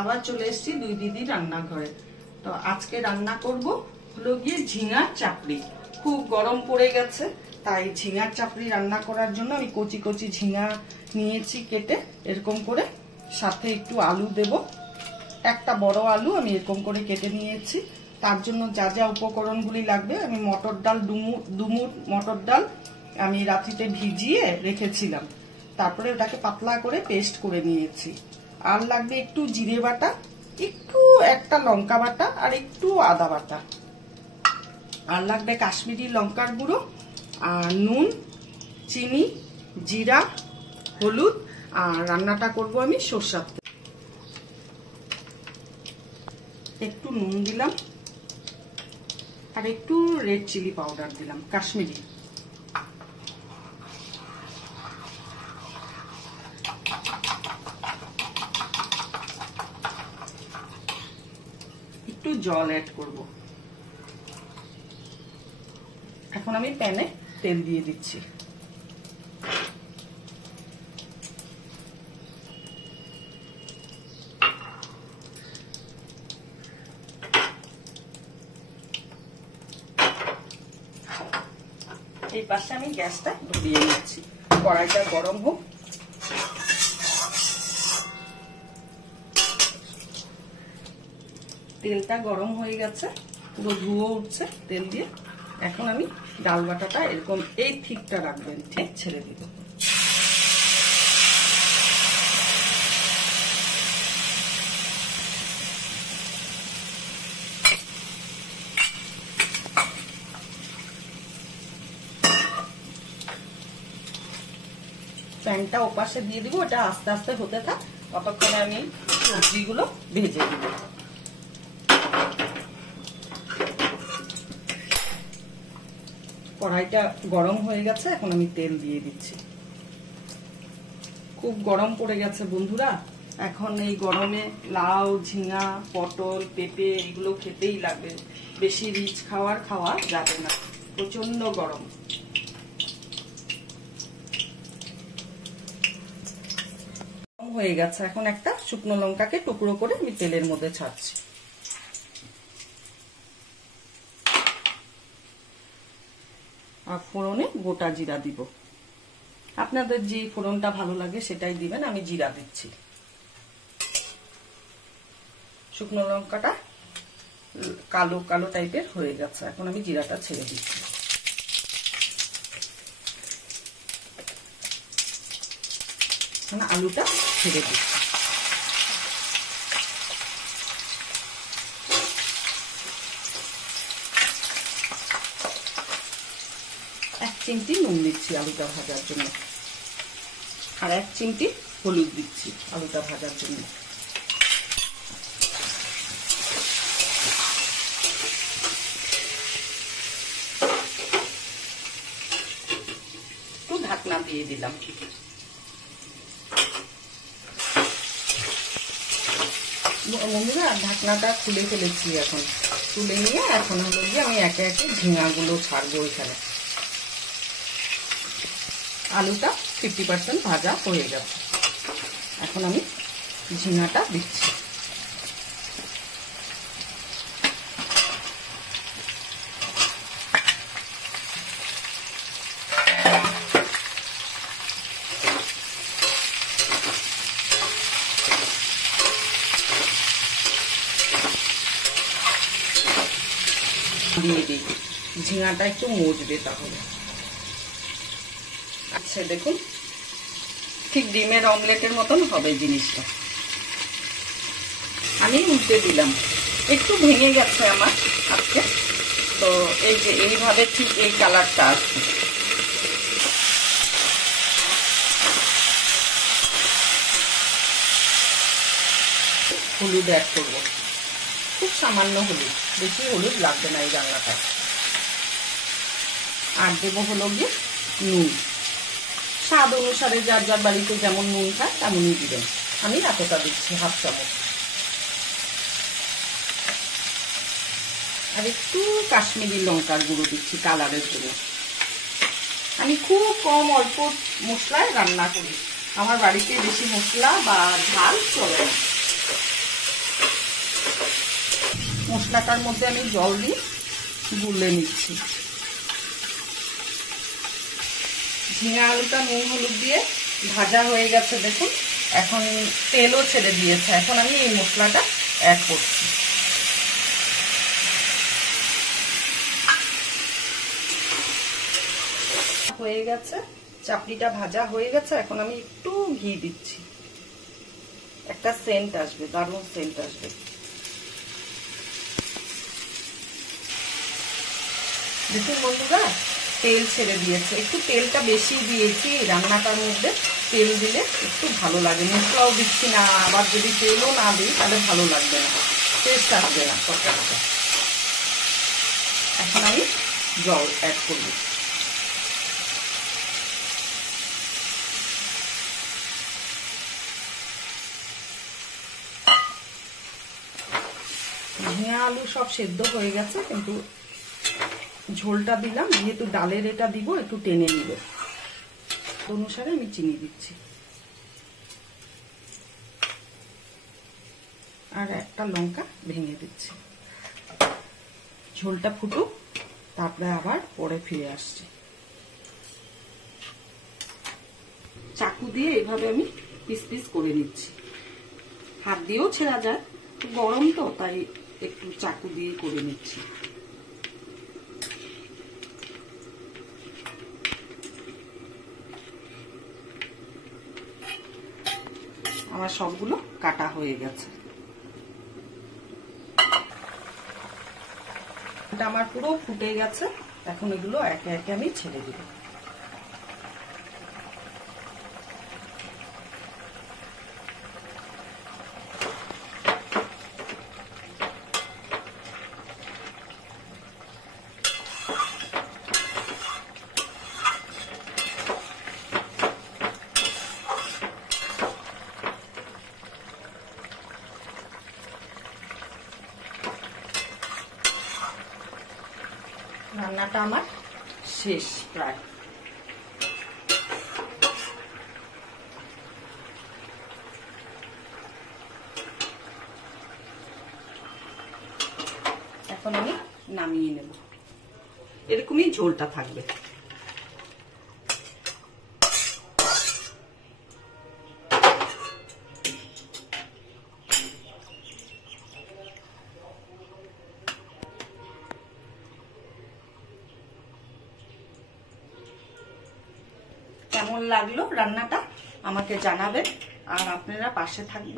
আবার চলে এসেছি দুই দিদি রান্নাঘরে। তো আজকে রান্না করব হলো গিয়ে ঝিঙার চাপড়ি। খুব গরম পড়ে গেছে, তাই ঝিঙার চাপড়ি রান্না করার জন্য আমি কচি কচি ঝিঙা নিয়েছি কেটে এরকম করে, সাথে একটু আলু দেব। একটা বড় আলু আমি এরকম করে কেটে নিয়েছি। তার জন্য যা যা উপকরণগুলি লাগবে, আমি মটর ডাল দুমুট মটর ডাল আমি রাত্রিতে ভিজিয়ে রেখেছিলাম, তারপরে ওটাকে পাতলা করে পেস্ট করে নিয়েছি। আর লাগবে একটু জিরে বাটা, একটু একটা লঙ্কা বাটা, আর একটু আদা বাটা। আর লাগবে কাশ্মীরি লঙ্কার গুঁড়ো, আর নুন, চিনি, জিরা, হলুদ। আর রান্নাটা করব আমি সরষের তেল। একটু নুন দিলাম, আর একটু রেড চিলি পাউডার দিলাম কাশ্মীরি। একটু জল অ্যাড করব। এখন আমি প্যানে তেল দিয়ে দিচ্ছি। এই পাশে আমি গ্যাসটা ধরিয়ে নিচ্ছি, কড়াইটা গরম হোক। তেলটা গরম হয়ে গেছে, পুরো ধুয়ো উঠছে তেল দিয়ে। এখন আমি ডাল বাটাটা এরকম এই ঠিকটা রাখবেন, ঠিক ছেড়ে দিব। প্যানটা ওপাশে দিয়ে দিব, ওটা আস্তে আস্তে হতে থাক, ততক্ষণে আমি সবজিগুলো ভেজে দিব। কড়াইটা গরম হয়ে গেছে, এখন আমি তেল দিয়ে দিচ্ছি। খুব গরম পড়ে গেছে বন্ধুরা, এখন এই গরমে লাউ, ঝিঙা, পটল, পেঁপে এগুলো খেতেই লাগবে। বেশি রিচ খাওয়া যাবে না, প্রচন্ড গরম। হয়ে গেছে, এখন একটা শুকনো লঙ্কাকে টুকরো করে আমি তেলের মধ্যে ছাড়ছি। আর ফোড়নে গোটা জিরা দিব। আপনাদের যে ফোড়নটা ভালো লাগে সেটাই দিবেন, আমি জিরা দিচ্ছি। শুকনো লঙ্কাটা কালো কালো টাইপের হয়ে গেছে, এখন আমি জিরাটা ছেড়ে দিচ্ছি। আলুটা ছেড়ে দিচ্ছি। এক চিমটি নুন দিচ্ছি আলুটা ভাজার জন্য, আর এক চিমটি হলুদ দিচ্ছি আলুটা ভাজার জন্য। একটু ঢাকনা দিয়ে দিলাম। বন্ধুরা ঢাকনাটা খুলে ফেলেছি, এখন তুলে নিয়ে এখন হলো গিয়ে আমি একে একে ঝিঙাগুলো ছাড়বো এখানে। আলুটা 50% ভাজা হয়ে গেছে, এখন আমি ঝিঙাটা দিচ্ছি। দিয়ে দিই, ঝিঙাটা একটু মজবে তাহলে। আচ্ছা দেখুন, ঠিক ডিমের অমলেটের মতন হবে জিনিসটা। আমি উল্টে দিলাম, একটু ভেঙে গেছে আমার আজকে, তো এই যে এইভাবে ঠিক এই কালারটা আসছে। হলুদ অ্যাড করবো, খুব সামান্য হলুদ, বেশি হলুদ লাগবে না এই রান্নাটা। আর দেবো হলো গিয়ে নুন, স্বাদ অনুসারে যার যার বাড়িতে যেমন নুন খায় তেমনই দিবেন। আমি এতটা দিচ্ছি, হাফ চামচ। আর একটু কাশ্মীরি লঙ্কার গুঁড়ো দিচ্ছি কালারের জন্য। আমি খুব কম অল্প মশলায় রান্না করি, আমার বাড়িতে বেশি মশলা বা ঝাল চলে না। মশলাটার মধ্যে আমি জল দিয়ে গুলে নিচ্ছি। ঝিঙা আলুটা নুন হলুদ দিয়ে ভাজা হয়ে গেছে দেখুন, এখন তেলও ছেড়ে দিয়েছে। এখন আমি এই মশলাটা অ্যাড করছি। হয়ে গেছে, চাপড়িটা ভাজা হয়ে গেছে। এখন আমি একটু ঘি দিচ্ছি, একটা সেন্ট আসবে, দারুণ সেন্ট আসবে। দেখুন বন্ধুরা, তেল ছেড়ে দিয়েছে। একটু তেলটা বেশি দিয়েছি এই রান্নাটার মধ্যে। তেল দিলে একটু ভালো লাগে। মশলাও দিচ্ছি না, আবার যদি তেলও না দিই তাহলে ভালো লাগবে না, টেস্ট আসবে না তরকারিটা। এখন আমি জল অ্যাড করব। ঝিঙা আলু সব সেদ্ধ হয়ে গেছে, কিন্তু ঝোলটা দিলাম, যেহেতু ডালের এটা দিব, একটু টেনে নিব। অনুসারে আমি চিনি দিচ্ছি, আর একটা লঙ্কা ভেঙে দিচ্ছি। ঝোলটা ফুটুক, তারপরে আবার পরে ফিরে আসছি। চাকু দিয়ে এভাবে আমি পিস পিস করে নিচ্ছি। হাত দিয়েও ছেঁড়া যায়, গরম তো, তাই একটু চাকু দিয়ে করে নিচ্ছি। আমার সবগুলো কাটা হয়ে গেছে। এটা আমার পুরো ফুটে গেছে। এখন এগুলো একে একে আমি ছেড়ে দিব। রান্নাটা আমার শেষ প্রায়। এখন আমি নামিয়ে নেব। এরকমই ঝোলটা থাকবে। কেমন লাগলো রান্নাটা আমাকে জানাবেন, আর আপনারা পাশে থাকবেন।